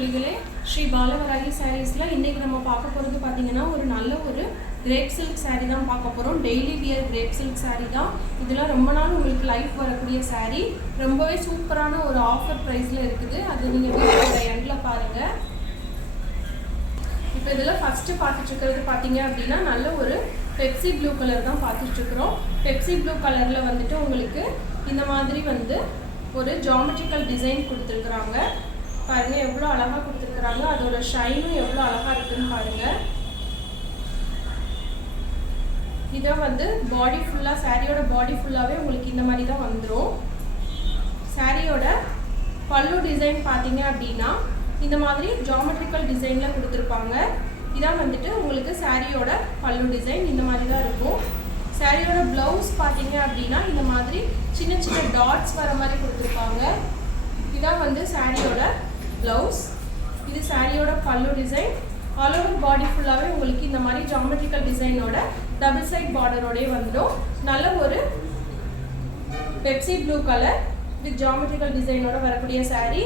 தோழிகளே, ஸ்ரீ பாலவராகி சாரீஸில் இன்றைக்கி நம்ம பார்க்க போகிறது பார்த்திங்கன்னா ஒரு நல்ல ஒரு கிரேப் சில்க் சாரீ தான் பார்க்க போகிறோம். Daily wear crepe silk sari தான். இதெல்லாம் ரொம்ப நாள் உங்களுக்கு லைஃப் வரக்கூடிய சாரீ. ரொம்பவே சூப்பரான ஒரு ஆஃபர் ப்ரைஸில் இருக்குது. அது நீங்கள் வீடியோட எண்டில் பாருங்கள். இப்போ இதில் ஃபஸ்ட்டு பார்த்துட்ருக்கிறது பார்த்தீங்க அப்படின்னா நல்ல ஒரு பெப்சி ப்ளூ கலர் தான் பார்த்துட்ருக்குறோம். பெப்சி ப்ளூ கலரில் வந்துட்டு உங்களுக்கு இந்த மாதிரி வந்து ஒரு ஜாமெட்ரிக்கல் டிசைன் கொடுத்துருக்குறாங்க. பாருங்கள் எவ்வளோ அழகாக கொடுத்துருக்குறாங்க. அதோட ஷைனும் எவ்வளோ அழகாக இருக்குன்னு பாருங்கள். இதை வந்து பாடி ஃபுல்லாக, சாரியோட பாடி ஃபுல்லாகவே உங்களுக்கு இந்த மாதிரி தான் வந்துடும். சாரியோட பல்லு டிசைன் பார்த்தீங்க அப்படின்னா இந்த மாதிரி ஜாமெட்ரிக்கல் டிசைனில் கொடுத்துருப்பாங்க. இதான் வந்துட்டு உங்களுக்கு சாரியோட பல்லு டிசைன் இந்த மாதிரி தான் இருக்கும். சாரியோட ப்ளவுஸ் பார்த்தீங்க அப்படின்னா இந்த மாதிரி சின்ன சின்ன டாட்ஸ் வர மாதிரி கொடுத்துருப்பாங்க. இதான் வந்து சாரியோட ப்ளவுஸ். இது சாரியோட பல்லு டிசைன். ஆல் ஓவர் பாடி ஃபுல்லாகவே உங்களுக்கு இந்த மாதிரி ஜாமெட்ரிக்கல் டிசைனோட டபுள் சைட் பார்டரோடே வந்துடும். நல்ல ஒரு Pepsi blue colour with geometrical டிசைனோட வரக்கூடிய சாரீ.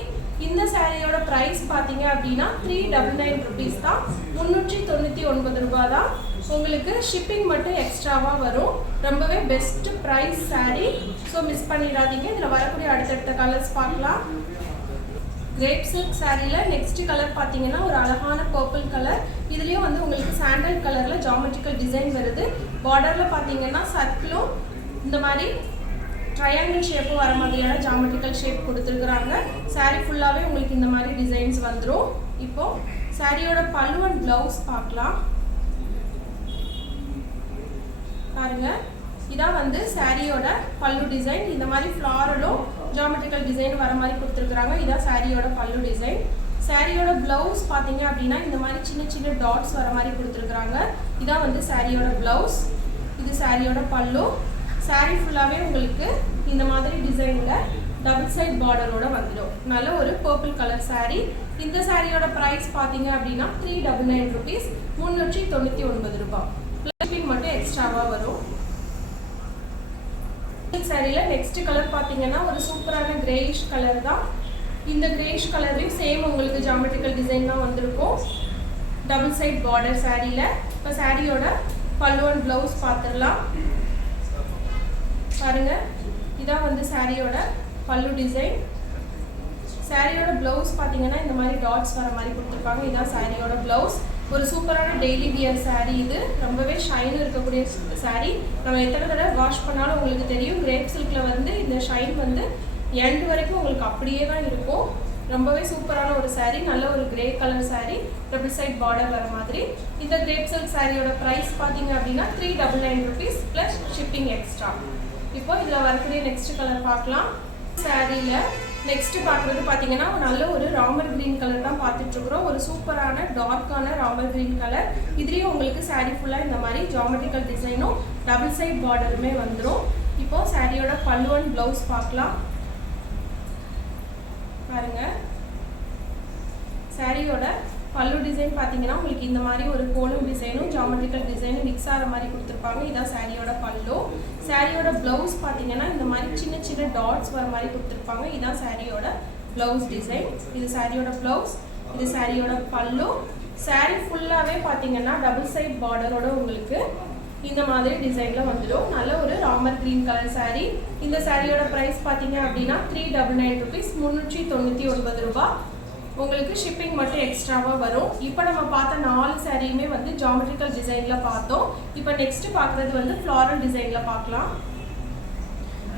இந்த சாரியோட ப்ரைஸ் பார்த்தீங்க அப்படின்னா 399 rupees தான். 399 ரூபா தான். உங்களுக்கு ஷிப்பிங் மட்டும் எக்ஸ்ட்ராவாக வரும். ரொம்பவே best price saree. So miss பண்ணிடாதீங்க. இதில் வரக்கூடிய அடுத்தடுத்த கலர்ஸ் பார்க்கலாம். கிரேப் சில்க் சாரியில் நெக்ஸ்ட் கலர் பார்த்தீங்கன்னா ஒரு அழகான பர்பிள் கலர். இதுலேயும் வந்து உங்களுக்கு சாண்டல் கலரில் ஜாமெட்ரிக்கல் டிசைன் வருது. பார்டரில் பார்த்தீங்கன்னா சர்க்கிளும் இந்த மாதிரி ட்ரையாங்கிள் ஷேப்பும் வர மாதிரியான ஜாமெட்ரிக்கல் ஷேப் கொடுத்துருக்குறாங்க. சாரீ ஃபுல்லாகவே உங்களுக்கு இந்த மாதிரி டிசைன்ஸ் வந்துடும். இப்போது சாரியோட பல்லு அண்ட் ப்ளவுஸ் பார்க்கலாம். பாருங்கள், இதான் வந்து சாரியோட பல்லு டிசைன். இந்த மாதிரி ஃப்ளாரலும் ஜாமெட்ரிக்கல் டிசைன் வர மாதிரி கொடுத்துருக்குறாங்க. இதான் சாரியோட பல்லு டிசைன். சாரியோட ப்ளவுஸ் பார்த்தீங்க அப்படின்னா இந்த மாதிரி சின்ன சின்ன டாட்ஸ் வர மாதிரி கொடுத்துருக்குறாங்க. இதான் வந்து சாரியோட ப்ளவுஸ். இது சாரியோட பல்லு. சாரீ ஃபுல்லாகவே உங்களுக்கு இந்த மாதிரி டிசைனில் டபுள் சைட் பார்டரோட வந்துடும். நல்ல ஒரு பர்பிள் கலர் சாரீ. இந்த சாரியோட ப்ரைஸ் பார்த்தீங்க அப்படின்னா 399 rupees, 399 ரூபா. ஷிப்பிங் மட்டும் எக்ஸ்ட்ராவாக வரும். சாரியில் நெக்ஸ்ட் கலர் பார்த்தீங்கன்னா ஒரு சூப்பரான கிரேயிஷ் கலர் தான். இந்த கிரேயிஷ் கலர்லையும் சேம் உங்களுக்கு ஜாமெட்ரிக்கல் டிசைன் தான் வந்திருக்கும். டபுள் சைட் பார்டர் சாரியில். இப்போ சாரியோட பல்லு அண்ட் ப்ளவுஸ் பார்த்துடலாம். பாருங்கள், இதான் வந்து சாரியோட பல்லு டிசைன். சாரியோட ப்ளவுஸ் பார்த்தீங்கன்னா இந்த மாதிரி டாட்ஸ் வர மாதிரி கொடுத்துருப்பாங்க. இதான் சாரியோட ப்ளவுஸ். ஒரு சூப்பரான டெய்லி வியர் சாரீ. இது ரொம்பவே ஷைன் இருக்கக்கூடிய சாரீ. நம்ம எத்தனை தடவை வாஷ் பண்ணாலும் உங்களுக்கு தெரியும். கிரேப் சில்கில் வந்து இந்த ஷைன் வந்து எண்ட் வரைக்கும் உங்களுக்கு அப்படியே தான் இருக்கும். ரொம்பவே சூப்பரான ஒரு சாரீ. நல்ல ஒரு grey colour saree, double side border வர மாதிரி. இந்த கிரேப் சில்க் சாரியோட ப்ரைஸ் பார்த்தீங்க அப்படின்னா 399 rupees ப்ளஸ் ஷிப்பிங் எக்ஸ்ட்ரா. இப்போ இதில் வரக்கூடிய நெக்ஸ்ட் கலர் பார்க்கலாம். சாரியில் நெக்ஸ்ட் பார்க்குறது பார்த்தீங்கன்னா நல்ல ஒரு ராமர் கிரீன் கலர் தான் பார்த்துட்ருக்குறோம். ஒரு சூப்பரான டார்க்கான ராமர் கிரீன் கலர். இதுலேயும் உங்களுக்கு சாரீ ஃபுல்லாக இந்த மாதிரி ஜாமெட்ரிக்கல் டிசைனும் டபுள் சைட் பார்டருமே வந்துடும். இப்போது சாரியோட பல்லு அண்ட் ப்ளவுஸ் பார்க்கலாம். பாருங்கள், சாரியோட பல்லு டிசைன் பார்த்தீங்கன்னா உங்களுக்கு இந்த மாதிரி ஒரு கோலம் டிசைனும் ஜாமெட்ரிக்கல் டிசைனும் மிக்ஸ் ஆகிற மாதிரி கொடுத்துருப்பாங்க. இதான் சாரியோட பல்லு. சாரியோட ப்ளவுஸ் பார்த்தீங்கன்னா இந்த மாதிரி சின்ன சின்ன டாட்ஸ் வர மாதிரி கொடுத்துருப்பாங்க. இதான் சாரியோட ப்ளவுஸ் டிசைன். இது சாரியோட ப்ளவுஸ். இது சாரியோட பல்லு. சாரீ ஃபுல்லாகவே பார்த்தீங்கன்னா டபுள் சைட் பார்டரோட உங்களுக்கு இந்த மாதிரி டிசைனில் வந்துடும். நல்ல ஒரு ராமர் க்ரீன் கலர் சாரீ. இந்த சாரியோட ப்ரைஸ் பார்த்தீங்க அப்படின்னா 399 rupees, 399 ரூபா. உங்களுக்கு ஷிப்பிங் மட்டும் எக்ஸ்ட்ராவாக வரும். இப்போ நம்ம பார்த்த 4 சாரியுமே வந்து ஜாமெட்ரிக்கல் டிசைனில் பார்த்தோம். இப்போ நெக்ஸ்ட் பார்க்குறது வந்து ஃப்ளாரல் டிசைனில் பார்க்கலாம்.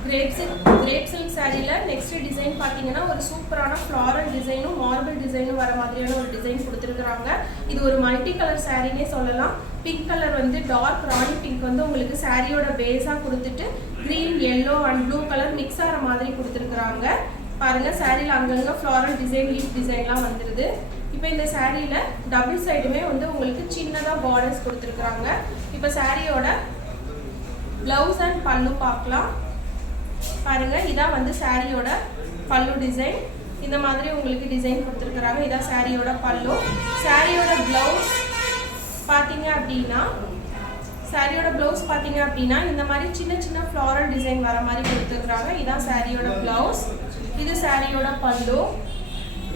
கிரேப் சில்க் சாரியில் நெக்ஸ்ட் டிசைன் பார்த்தீங்கன்னா ஒரு சூப்பரான ஃப்ளாரல் டிசைனும் மார்பிள் டிசைனும் வர மாதிரியான ஒரு டிசைன் கொடுத்துருக்குறாங்க. இது ஒரு மல்டி கலர் சாரினே சொல்லலாம். பிங்க் கலர் வந்து டார்க் ராணி பிங்க் வந்து உங்களுக்கு சாரியோட பேஸாக கொடுத்துட்டு green, yellow and blue colour mix ஆகிற மாதிரி கொடுத்துருக்குறாங்க. பாருங்கள், சாரியில் அங்கங்கே ஃப்ளாரல் டிசைன், லீஃப் டிசைன்லாம் வந்துடுது. இப்போ இந்த சாரியில் டபுள் சைடுமே வந்து உங்களுக்கு சின்னதாக பார்டர்ஸ் கொடுத்துருக்குறாங்க. இப்போ சாரியோட ப்ளவுஸ் அண்ட் பல்லு பார்க்கலாம். பாருங்கள், இதான் வந்து சாரியோட பல்லு டிசைன். இந்த மாதிரி உங்களுக்கு டிசைன் கொடுத்துருக்குறாங்க. இதான் சாரியோட பல்லு. சாரியோட ப்ளவுஸ் பார்த்தீங்க அப்படின்னா இந்த மாதிரி சின்ன சின்ன ஃப்ளாரல் டிசைன் வர மாதிரி கொடுத்துருக்குறாங்க. இதான் சாரியோட ப்ளவுஸ். இது சாரியோட பல்லு.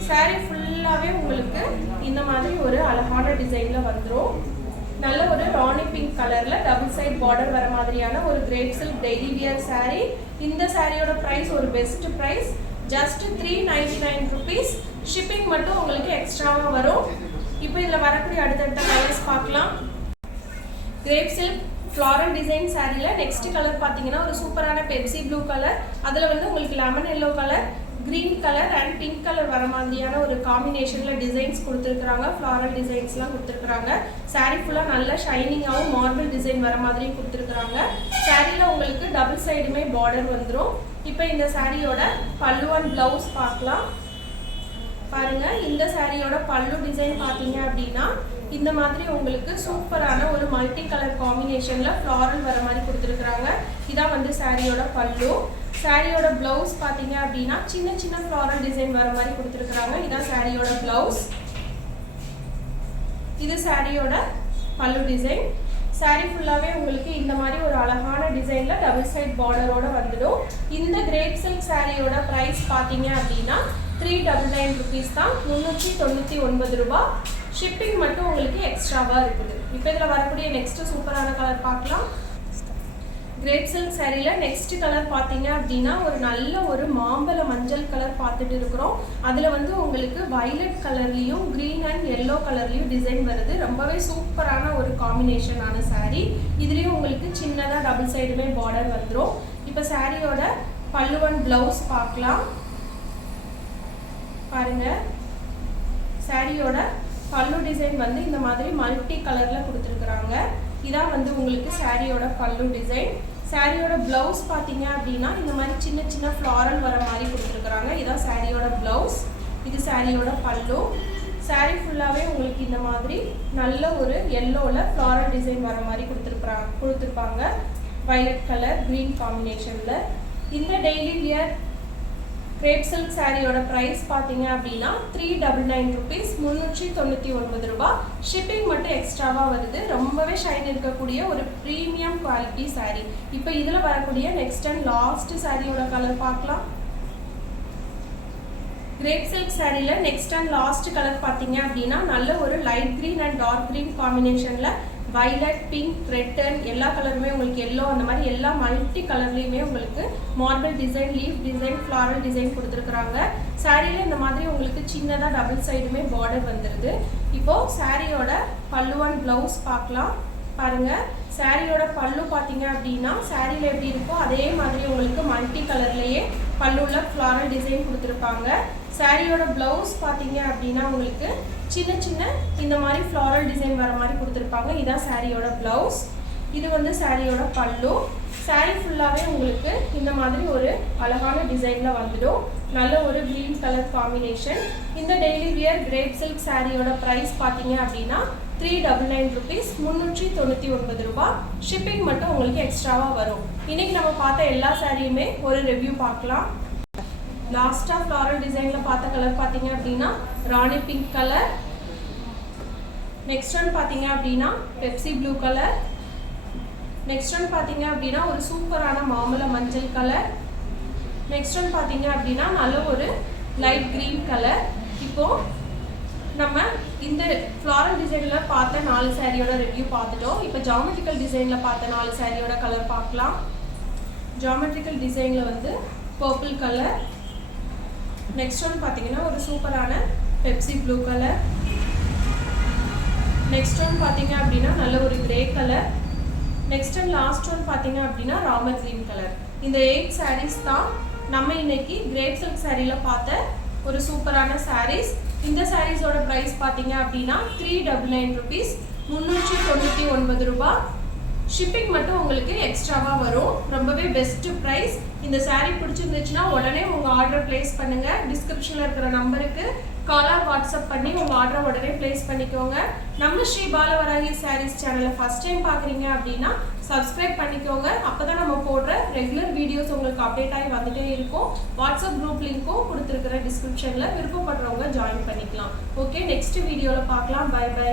saree ஃபுல்லாவே உங்களுக்கு இந்த மாதிரி ஒரு அழகான டிசைன்ல வந்துரும். நல்ல ஒரு ராணி பிங்க் கலர்ல டபுள் சைடு பார்டர் வர மாதிரியான ஒரு crepe silk daily wear saree. இந்த சாரியோட பிரைஸ் ஒரு best price just 399 rupees. Shipping மட்டும் உங்களுக்கு எக்ஸ்ட்ராவா வரும். இப்போ இதுல வரக்கூடிய அடுத்தடுத்த கலர்ஸ் பார்க்கலாம். கிரேப் சில்க் ஃப்ளாரல் டிசைன் சாரில நெக்ஸ்ட் கலர் பாத்தீங்கன்னா ஒரு சூப்பரான பெப்சி ப்ளூ கலர், அதுல வந்து உங்களுக்கு lemon yellow colour, green colour and pink colour வர மாதிரியான ஒரு காம்பினேஷன்ல டிசைன்ஸ் கொடுத்துருக்காங்க. ஃப்ளாரல் டிசைன்ஸ்லாம் கொடுத்துருக்காங்க. சாரி ஃபுல்லா நல்ல ஷைனிங்காகவும் மார்பிள் டிசைன் வர மாதிரி கொடுத்துருக்காங்க. சாரில உங்களுக்கு டபுள் சைடுமே பார்டர் வந்துடும். இப்போ இந்த சாரியோட பல்லு அண்ட் பிளவுஸ் பார்க்கலாம். பாருங்க, இந்த சாரியோட பல்லு டிசைன் பார்த்தீங்க அப்படின்னா இந்த மாதிரி உங்களுக்கு சூப்பரான ஒரு மல்டி கலர் காம்பினேஷன்ல ஃப்ளாரல் வர மாதிரி கொடுத்துருக்காங்க. இதான் வந்து சாரியோட பல்லு. சாரியோட பிளவுஸ் பார்த்தீங்க அப்படின்னா சின்ன சின்ன ஃப்ளாரல் டிசைன் வர மாதிரி கொடுத்துருக்காங்க. இதான் சாரியோட பிளவுஸ். இது சாரியோட பல்லு டிசைன். சாரி ஃபுல்லாவே உங்களுக்கு இந்த மாதிரி ஒரு அழகான டிசைன்ல டபுள் சைடு பார்டரோட வந்துடும். இந்த கிரேப் சில்க் சாரியோட பிரைஸ் பார்த்தீங்க அப்படின்னா 399 rupees தான், 399 ரூபாய். ஷிப்பிங் மட்டும் உங்களுக்கு எக்ஸ்ட்ராவா இருக்குது. இப்போ இதுல வரக்கூடிய நெக்ஸ்ட் சூப்பரான கலர் பார்க்கலாம். கிரேப் சில்க் சாரியில நெக்ஸ்ட் கலர் பார்த்தீங்க அப்படின்னா ஒரு நல்ல ஒரு மாம்பழ மஞ்சள் கலர் பார்த்துட்டு இருக்கிறோம். அதுல வந்து உங்களுக்கு வயலட் கலர்லயும் கிரீன் அண்ட் எல்லோ கலர்லயும் டிசைன் வருது. ரொம்பவே சூப்பரான ஒரு காம்பினேஷனான சாரி. இதுலயும் உங்களுக்கு சின்னதா டபுள் சைடுமே பார்டர் வந்துடும். இப்போ சாரியோட பல்லு அண்ட் பிளவுஸ் பார்க்கலாம். பாருங்க, சாரியோட பல்லு டிசைன் வந்து இந்த மாதிரி மல்டி கலர்ல கொடுத்துருக்காங்க. இதான் வந்து உங்களுக்கு சாரியோட பல்லு டிசைன். சாரியோட பிளவுஸ் பார்த்தீங்க அப்படின்னா இந்த மாதிரி சின்ன சின்ன ஃப்ளாரல் வர மாதிரி கொடுத்துருக்காங்க. இதான் சாரியோட பிளவுஸ். இது சாரியோட பல்லு. சாரி ஃபுல்லாவே உங்களுக்கு இந்த மாதிரி நல்ல ஒரு எல்லோல ஃப்ளாரல் டிசைன் வர மாதிரி கொடுத்துருப்பாங்க. வயலட் கலர் கிரீன் காம்பினேஷன்ல. இந்த டெய்லி வியர் கிரேப் சில்க் சாரியோட பிரைஸ் பார்த்தீங்க அப்படின்னா 399 rupees, 399 ரூபாய். ஷிப்பிங் மட்டும் எக்ஸ்ட்ராவா வருது. ரொம்பவே ஷைன் இருக்கக்கூடிய ஒரு பிரீமியம் குவாலிட்டி சாரி. இப்போ இதுல வரக்கூடிய நெக்ஸ்ட் அண்ட் லாஸ்ட் சாரியோட கலர் பார்க்கலாம். கிரேப் சில்க் சாரியில நெக்ஸ்ட் அண்ட் லாஸ்ட் கலர் பார்த்தீங்க அப்படின்னா நல்ல ஒரு light green and dark green காம்பினேஷன்ல வயலட், பிங்க், ரெட் அண்ட் எல்லா கலருமே உங்களுக்கு எல்லோ அந்த மாதிரி எல்லா மல்டி கலர்லையுமே உங்களுக்கு marble design, leaf design, floral design கொடுத்துருக்காங்க. சாரியில இந்த மாதிரி உங்களுக்கு சின்னதாக டபுள் சைடுமே பார்டர் வந்துடுது. இப்போ சாரியோட பல்லு அண்ட் பிளவுஸ் பார்க்கலாம். பாருங்க, சாரியோட பல்லு பார்த்தீங்க அப்படின்னா சாரியில எப்படி இருக்கோ அதே மாதிரி உங்களுக்கு மல்டி கலர்லயே பல்லுல ஃப்ளாரல் டிசைன் கொடுத்துருப்பாங்க. சாரியோட பிளவுஸ் பார்த்தீங்க அப்படின்னா உங்களுக்கு சின்ன சின்ன இந்த மாதிரி ஃப்ளாரல் டிசைன் வர மாதிரி கொடுத்துருப்பாங்க. இதான் சாரியோட பிளவுஸ். இது வந்து சாரியோட பல்லு. சாரி ஃபுல்லாவே உங்களுக்கு இந்த மாதிரி ஒரு அழகான டிசைன்ல வந்துடும். நல்ல ஒரு கிரீன் கலர் காம்பினேஷன். இந்த டெய்லி வியர் கிரேப் சில்க் சாரியோட பிரைஸ் பார்த்தீங்க அப்படின்னா 399 rupees, 399 ரூபாய். ஷிப்பிங் மட்டும் உங்களுக்கு எக்ஸ்ட்ராவா வரும். இன்னைக்கு நம்ம பார்த்த எல்லா சாரியுமே ஒரு ரிவ்யூ பார்க்கலாம். லாஸ்டா ஃப்ளாரல் டிசைன்ல பார்த்த கலர் பார்த்தீங்க அப்படின்னா ராணி பிங்க் கலர். நெக்ஸ்ட் ஒன் பார்த்தீங்க அப்படின்னா Pepsi blue colour. Next one பார்த்தீங்க அப்படின்னா ஒரு சூப்பரான மாம்பழ மஞ்சள் கலர். நெக்ஸ்ட் ஒன் பார்த்தீங்க அப்படின்னா நல்ல ஒரு லைட் கிரீன் கலர். இப்போ நம்ம இந்த ஃப்ளாரல் டிசைன்ல பார்த்த 4 சாரியோட ரிவ்யூ பார்த்துட்டோம். இப்போ ஜாமெட்ரிக்கல் டிசைன்ல பார்த்த 4 சாரியோட கலர் பார்க்கலாம். ஜாமெட்ரிக்கல் டிசைன்ல வந்து பர்பிள் கலர். நெக்ஸ்ட் ஒன் பார்த்தீங்கன்னா ஒரு சூப்பரான Pepsi blue colour. Next one பார்த்தீங்க அப்படின்னா நல்ல ஒரு grey colour. Next and last one பார்த்தீங்க அப்படின்னா ராமர் கிரீன் கலர். இந்த 8 சாரீஸ் தான் நம்ம இன்னைக்கு கிரேப் சில்க் சாரியில பார்த்த ஒரு சூப்பரான சாரீஸ். இந்த சாரீஸோட பிரைஸ் பார்த்தீங்க அப்படின்னா 399 rupees, 399 ரூபாய். ஷிப்பிங் மட்டும் உங்களுக்கு எக்ஸ்ட்ராவா வரும். ரொம்பவே பெஸ்ட் பிரைஸ். இந்த சாரீ பிடிச்சிருந்துச்சுன்னா உடனே உங்க ஆர்டர் பிளேஸ் பண்ணுங்க. டிஸ்கிரிப்ஷன்ல இருக்கிற நம்பருக்கு கால் ஆர் வாட்ஸ்அப் பண்ணி உங்க ஆர்டரை உடனே பிளேஸ் பண்ணிக்கோங்க. நம்ம ஸ்ரீ பாலவராகி சாரீஸ் சேனலை ஃபர்ஸ்ட் டைம் பார்க்குறீங்க அப்படின்னா சப்ஸ்கிரைப் பண்ணிக்கோங்க. அப்பதான் நம்ம போடுற ரெகுலர் வீடியோஸ் உங்களுக்கு அப்டேட் ஆகி வந்துட்டே இருக்கும். வாட்ஸ்அப் குரூப் லிங்க்கும் கொடுத்துருக்கிற டிஸ்கிரிப்ஷன்ல விருப்பப்படுறவங்க ஜாயின் பண்ணிக்கலாம். ஓகே, நெக்ஸ்ட் வீடியோல பார்க்கலாம். Bye by.